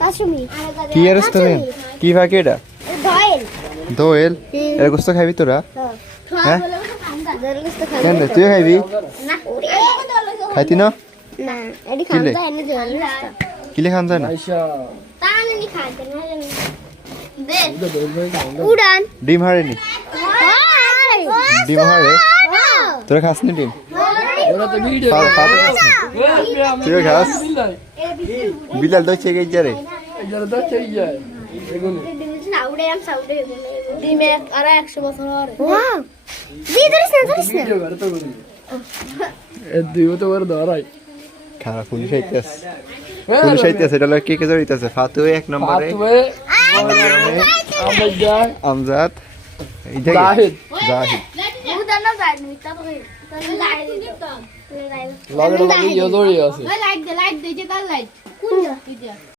কাশুমি কি রেস্টুরেন্ট কি ভাগে এটা দোয়েল দোয়েল এর গোস্ত খাবি তোরা হ্যাঁ কেন তুই খাবি খাইতি না না এডি খান যায় এনে দোয়েল কিলে খান যায় না তানে নি খাইতে না দে উড়ান ডিম হারেনি ডিম হারে তোরা খাস নি ডিম তুই খাস বিলাল তো চেয়ে গেছে রে ডিমে আর 100 বছর হরে ওয়াও দিদরিস না খারাপ পুলিশ আইতেছে এটা লয় কে কে জড়িতেছে ফাতু এক নম্বরে আমজাদ জাহিদ উদান না যায় মিটা তো লাগে ইয়ে দড়ি আছে লাইট দে যে তার লাইট কোন যা